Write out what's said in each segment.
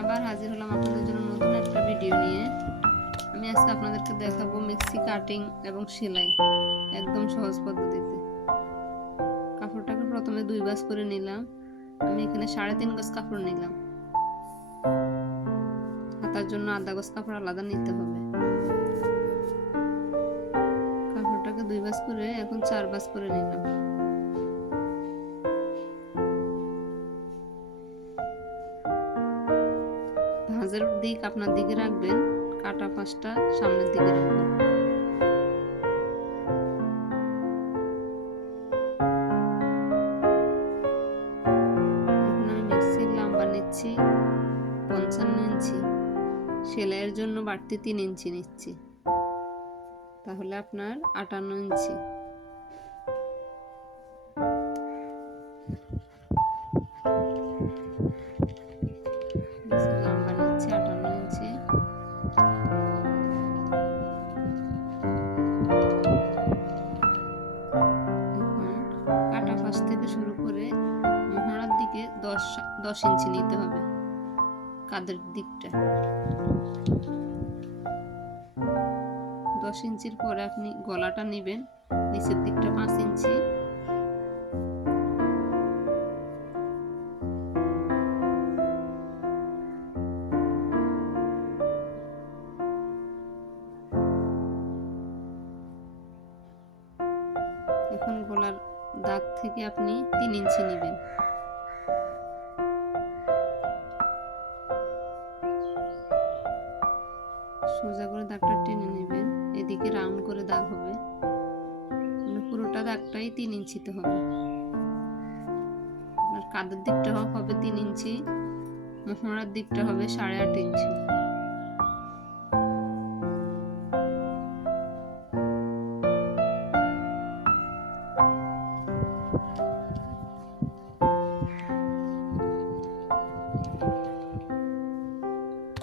আবার হাজির হলাম আপনাদের জন্য নতুন একটা ভিডিও নিয়ে। আমি আজকে আপনাদেরকে দেখাবো মেক্সি কাটিং এবং সেলাই একদম সহজ পদ্ধতিতে। কাপড়টাকে প্রথমে 2 গজ করে নিলাম। আমি এখানে 3.5 গজ কাপড় নিলাম। হাতার জন্য আধা গজ কাপড় আলাদা নিতে হবে। কাপড়টাকে 2 গজ করে এখন 4 গজ করে নিলাম। ভাঁজের দিক আপনার দিকে রাখবেন, কাটা পাশটা সামনের দিকে রাখবেন। এখন আমি মেক্সির লম্বা নিচ্ছি 55 ইঞ্চি, সেলাইয়ের জন্য বাড়তি 3 ইঞ্চি নিচ্ছি, তাহলে আপনার 58 ইঞ্চি। লম্বা নিচ্ছি 58 ইঞ্চি। এখন কাটা পাশ থেকে শুরু করে মোহরার দিকে 10 ইঞ্চি নিতে হবে, কাঁধের দিকটা 10 ইঞ্চির পরে আপনি গলাটা নেবেন, নিচের দিকটা 5 ইঞ্চি। এখন গলার দাগ থেকে আপনি 3 ইঞ্চি নেবেন। সোজা করে দাগটা টেনে নেবেন, এদিকে রাউন্ড করে দাগ হবে, মানে পুরোটা দাগটাই 3 ইঞ্চিতে হবে। আপনার কাঁধের দিকটা হবে 3 ইঞ্চি, মোহরার দিকটা হবে 8.5 ইঞ্চি।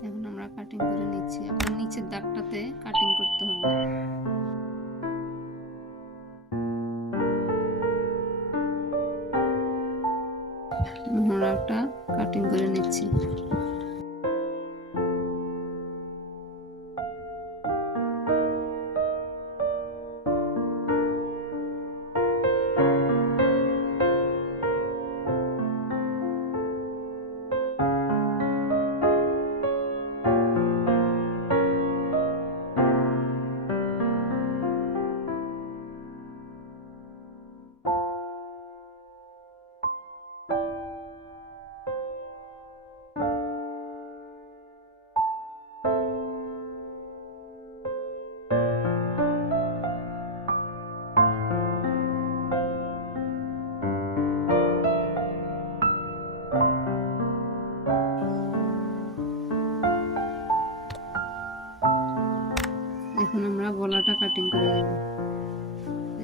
এখন আমরা কাটিং করে নিচ্ছি। আপনার নিচের দাগটাতে কাটিং করতে হবে। মোহরাটা কাটিং করে নিচ্ছি। এখন আমরা গলাটা কাটিং করে নেব।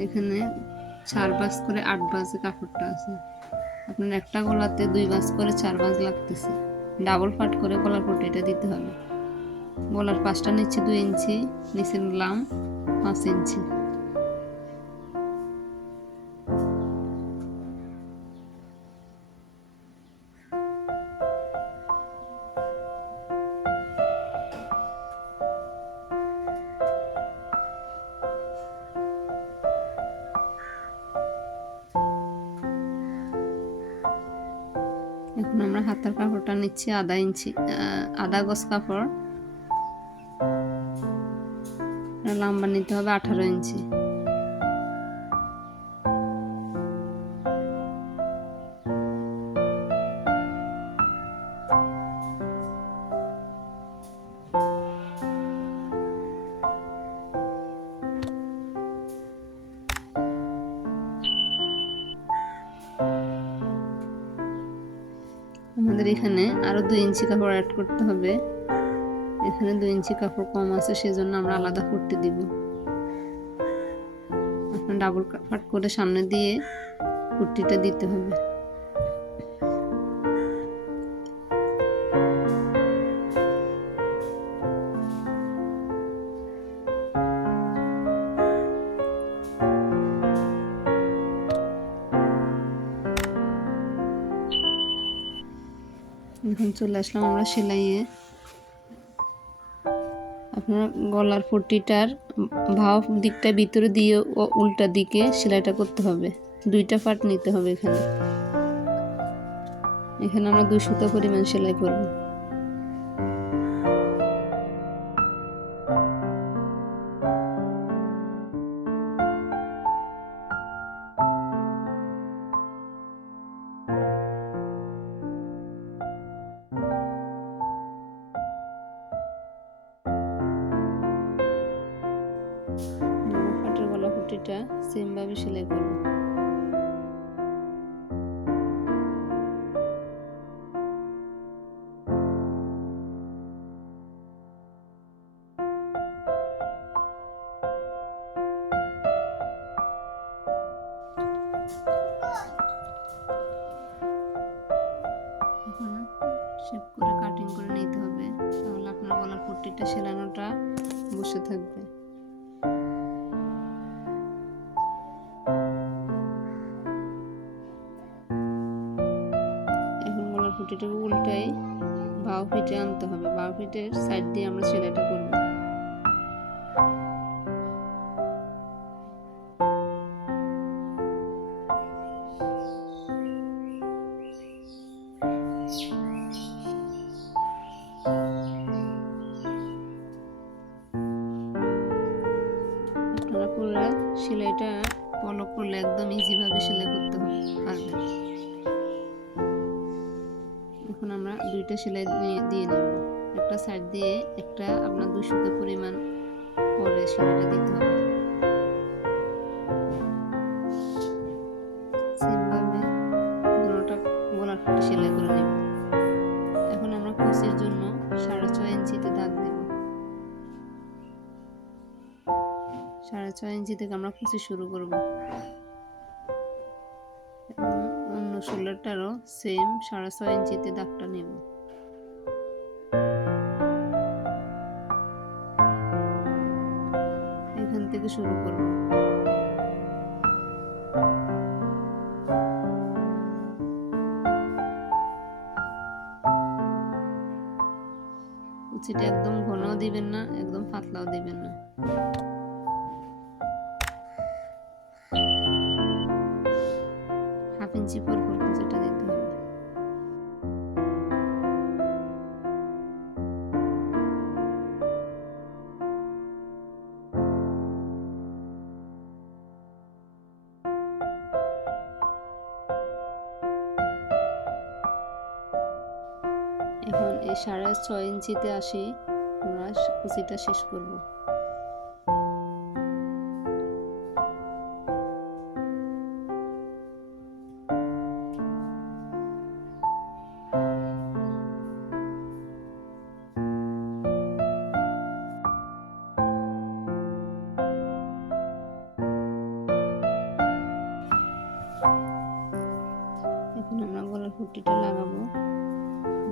এখানে 4 ভাঁজ করে 8 ভাঁজে কাপড়টা আছে। আপনার একটা গলাতে 2 ভাঁজ করে 4 ভাঁজ লাগতেছে। ডাবল পাট করে গলার পট্টিটা দিতে হবে। গলার পাশটা নিচে 2 ইঞ্চি, নিচের লাম 5 ইঞ্চি। এখন আমরা হাতার কাপড়টা নিচ্ছি আধা গজ কাপড়, লম্বা নিতে হবে 18 ইঞ্চি। আমাদের এখানে আরো 2 ইঞ্চি কাপড় অ্যাড করতে হবে। এখানে 2 ইঞ্চি কাপড় কম আছে, সেজন্য আমরা আলাদা পট্টি দিব। এখন ডাবল কাট করে সামনে দিয়ে পট্টিটা দিতে হবে। এখন চলে আসলাম আমরা সেলাইয়ে। আপনার গলার পট্টিটার ভাঁজ দিকটা ভিতরে দিয়ে উল্টা দিকে সেলাইটা করতে হবে। 2টা পাট নিতে হবে। এখানে আমরা 2 সুতা পরিমাণ সেলাই করব। পাটের গলা পট্টিটা সেম ভাবে সেলাই করব। এখন শেপ করে কাটিং করে নিতে হবে, তাহলে আপনার গলার পট্টিটা সেলানোটা বসে থাকবে। এখন গলার পট্টিটাকে উল্টাই বাউ ফিটে আনতে হবে। বাউ ফিটের সাইড দিয়ে আমরা সেলাইটা করব। আপনারা পুরো সেলাইটা ফলো করলে একদম ইজি ভাবে সেলাই করতে পারবেন। এখন আমরা 2টা সেলাই দিয়ে নেব। একটা সাইড দিয়ে একটা আপনার 2 সুতা পরিমাণ পরে সেলাইটা দিতে হবে। সেম ভাবে দুটোটা গলার পট্টি সেলাই করে নেব। এখন আমরা কুচির জন্য 6.5 ইঞ্চিতে দাগ দেব। 6.5 ইঞ্চি থেকে আমরা কুচি শুরু করব। অন্য শোল্ডারটারও সেম 6.5 ইঞ্চিতে দাগটা নেব। এখান থেকে শুরু করব। কুচিটা একদম ঘনও দিবেন না, একদম পাতলাও দিবেন না। হাফ ইঞ্চি পর কুচিটা দিতে হবে। এখন এই 6.5 ইঞ্চিতে আসি আমরা কুচিটা শেষ করব। এখন আমরা গলার পট্টিটা লাগাবো।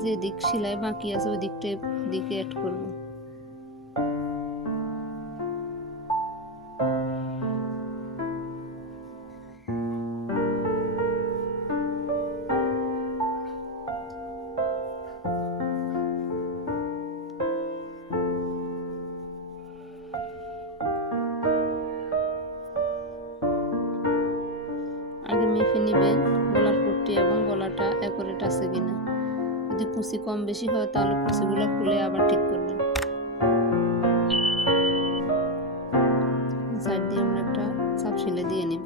যে দিক সেলাই বাকি আছে ওই দিকে অ্যাড করব। আগে মেপে নেবেন গলার পট্টি এবং গলাটা অ্যাকুরেট আছে কিনা। যদি কুচি কম বেশি হয় তাহলে কুচিগুলো খুলে আবার ঠিক করবেন। সাইড দিয়ে আমরা একটা চাপ সেলাই দিয়ে নিব।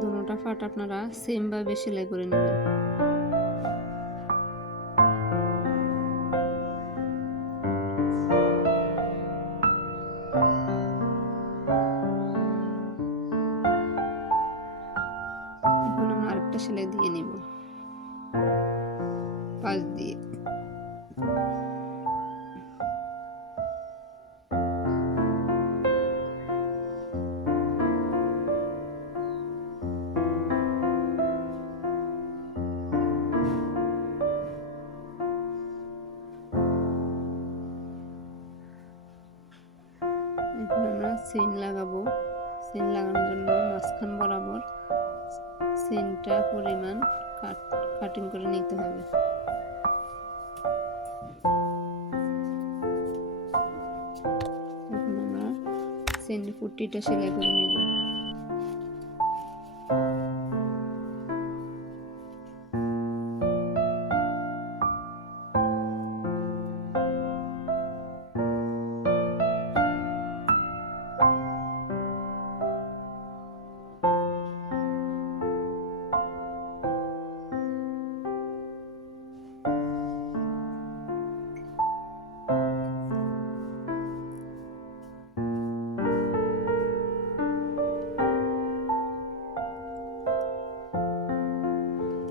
দুটোটা পাট আপনারা সেম ভাবে সেলাই করে নেবেন। এখন আমরা আরেকটা সেলাই দিয়ে নিব পাশ দিয়ে। এখন চেইন লাগাবো। চেইন লাগানোর জন্য মাঝখান বরাবর চেইনটা পরিমাণ কাটিং করে নিতে হবে। এখন আমরা চেইনের পট্টিটা সেলাই করে নিব।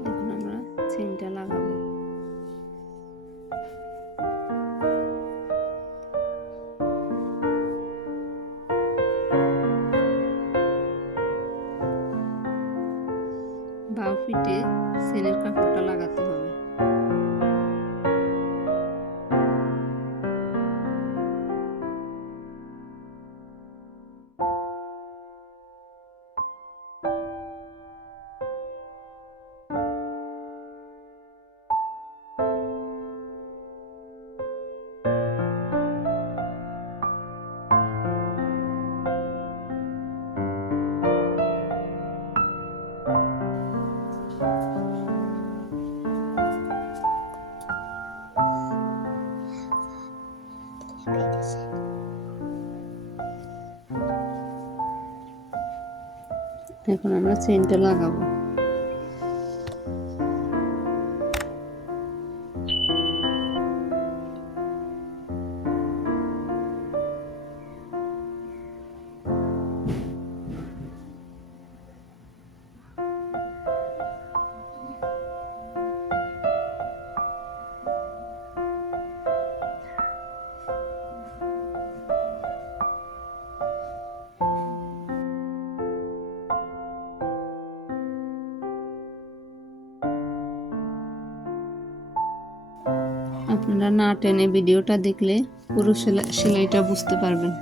এখন আমরা চেইনটা লাগাবো। বাউ ফিটে চেইনের কাপড়টা লাগাতে হবে। এখন আমরা চেইনটা লাগাবো। আপনারা না টেনে ভিডিওটা দেখলে পুরো সেলাইটা বুঝতে পারবেন।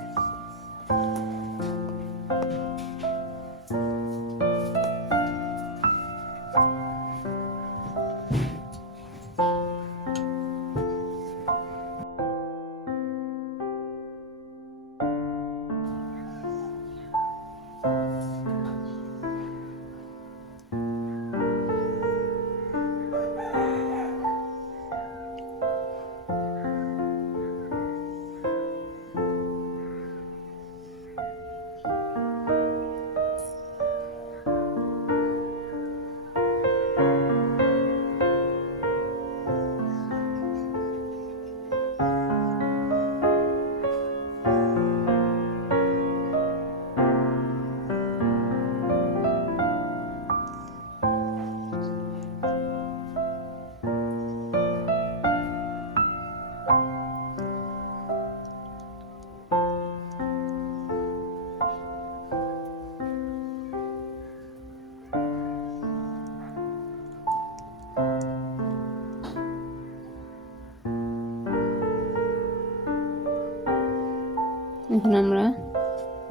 এখন আমরা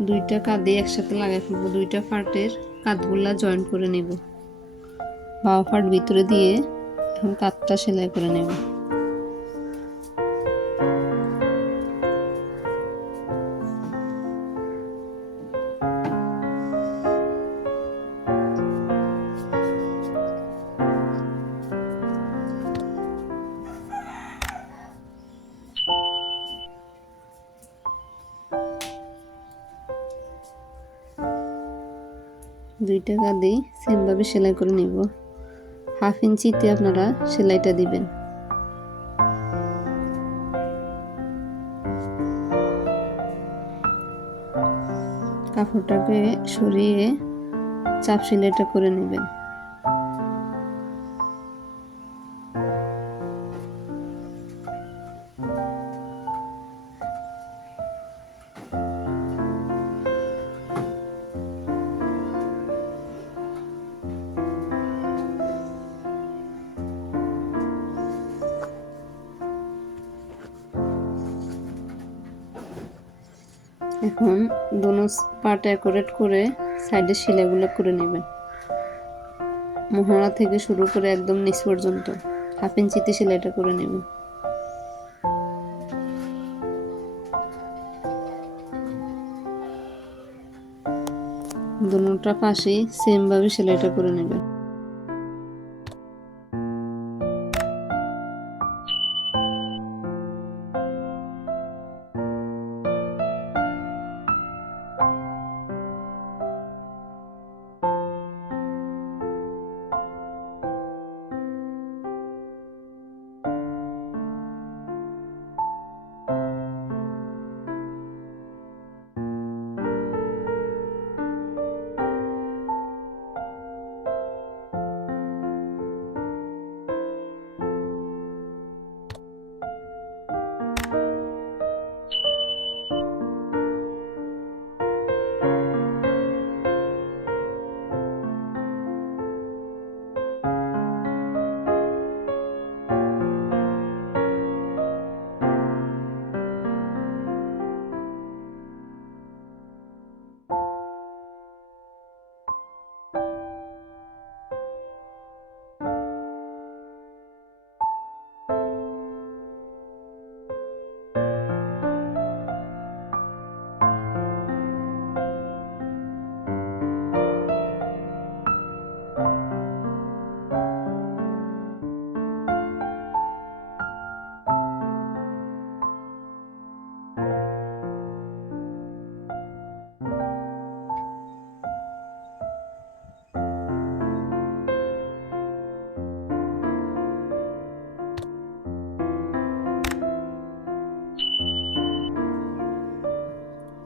দুইটা কাঁধে একসাথে লাগাই ফেলবো। দুইটা পার্টের কাঁধগুলা জয়েন করে নেব। বাউ পার্ট ভিতরে দিয়ে এখন কাঁধটা সেলাই করে নেব। দুইটা কাঁধেই সেম ভাবে সেলাই করে নিব। 1/2 ইঞ্চিতে আপনারা সেলাইটা দিবেন। কাপড়টাকে সরিয়ে চাপ সেলাইটা করে নেবেন। এখন দোনো পার্ট অ্যাকুরেট করে সাইডে সেলাইগুলো করে নেবেন। মোহরা থেকে শুরু করে একদম নিচ পর্যন্ত 1/2 ইঞ্চিতে সেলাইটা করে নেবেন। দোনোটা পাশে সেম ভাবে সেলাইটা করে নেবেন।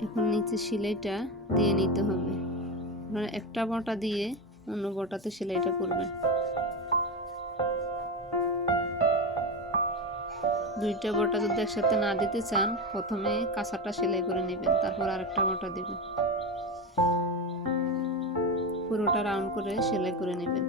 এখন নিচে সেলাইটা দিয়ে নিতে হবে। আপনারা একটা বটা দিয়ে অন্য বটাতে সেলাইটা করবেন। দুইটা বটা যদি একসাথে না দিতে চান, প্রথমে কাঁচাটা সেলাই করে নেবেন, তারপর আরেকটা বটা দিবেন। পুরোটা রাউন্ড করে সেলাই করে নেবেন।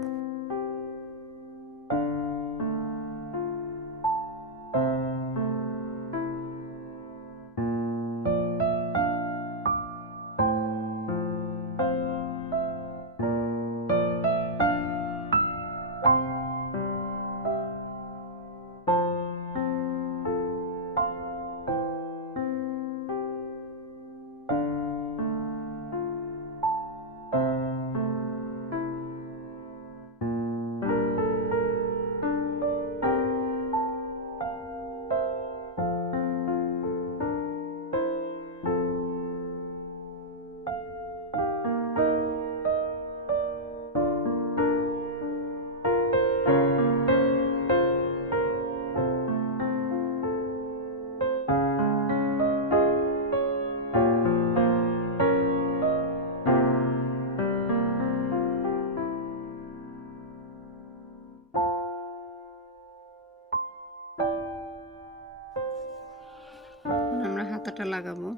আমরা হাতাটা লাগাবো।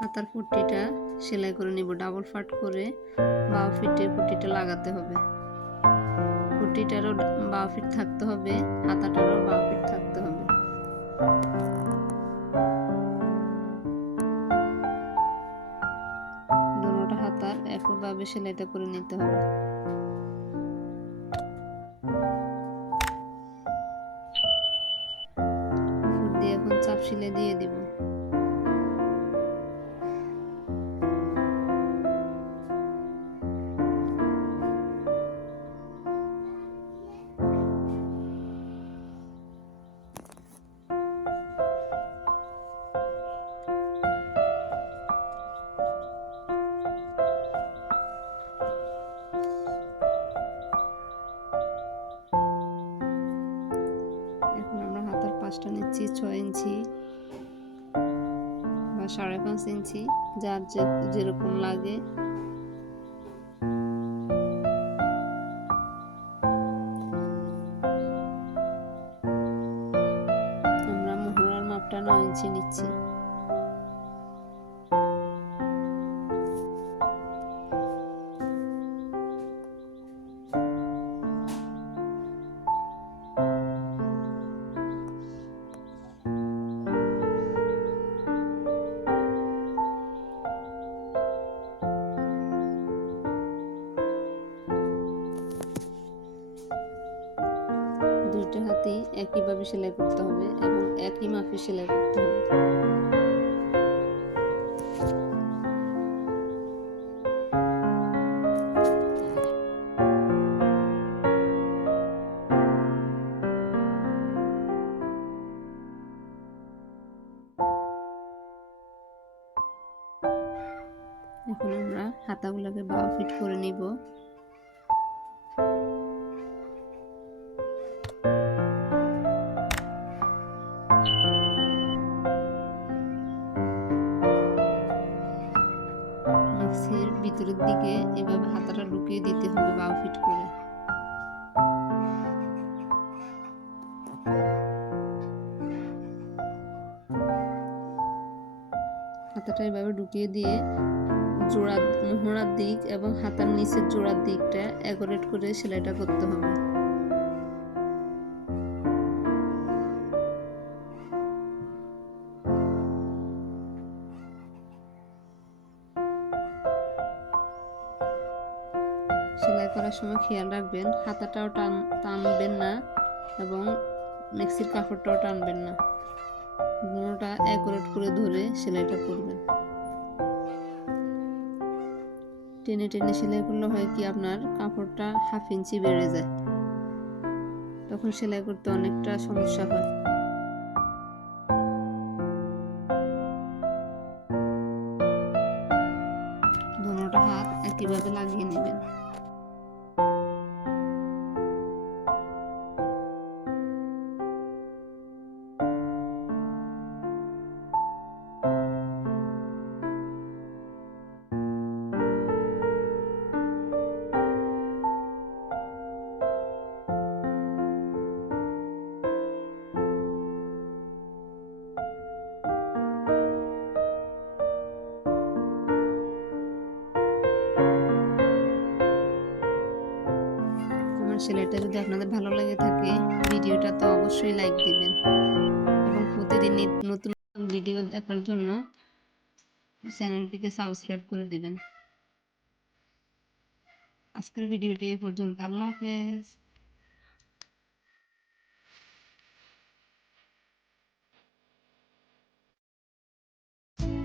হাতার পট্টিটা সেলাই করে নিব। ডাবল ফাট করে বাউ ফিটে পট্টিটা লাগাতে হবে। পট্টিটারও বাউ ফিট থাকতে হবে, হাতাটারও বাউ ফিট থাকতে হবে। দুটোটা হাতার একইভাবে সেলাইটা করে নিতে হবে। উপর দিয়ে এখন চাপ সেলাই দিয়ে দিব। এখন আমরা হাতার পাশটা নিচ্ছি 6 ইঞ্চি বা 5.5 ইঞ্চি, যার যেরকম লাগে। আমরা মোহরার মাপটা 9 ইঞ্চি নিচ্ছি। একইভাবে সেলাই করতে হবে এবং একই মাপে সেলাই করতে হবে। এখন আমরা হাতাগুলোকে বাও ফিট করে নিব। মিক্সির ভিতরের দিকে এভাবে হাতাটা ঢুকিয়ে দিতে হবে বাও ফিট করে। হাতাটা এভাবে ঢুকিয়ে দিয়ে জোড়া মোহরার দিক এবং হাতার নিচের জোড়ার দিকটা অ্যাকুরেট করে সেলাইটা করতে হবে। সেলাই করার সময় খেয়াল রাখবেন হাতাটাও টানবেন না এবং মেক্সির কাপড়টাও টানবেন না, দুটোটা অ্যাকুরেট করে ধরে সেলাইটা করবেন। টেনে টেনে সেলাই করলে হয় কি আপনার কাপড়টা 1/2 ইঞ্চি বেড়ে যায়, তখন সেলাই করতে অনেকটা সমস্যা হয়। দুটোটা হাত একইভাবে লাগিয়ে নেবেন। সেলাইটা যদি আপনাদের ভালো লেগে থাকে ভিডিওটা তো অবশ্যই লাইক দিবেন এবং প্রতিদিন নতুন ভিডিও দেখার জন্য চ্যানেলটিকে সাবস্ক্রাইব করে দিবেন। আজকের ভিডিওটি এই পর্যন্ত। আল্লাহ হাফেজ।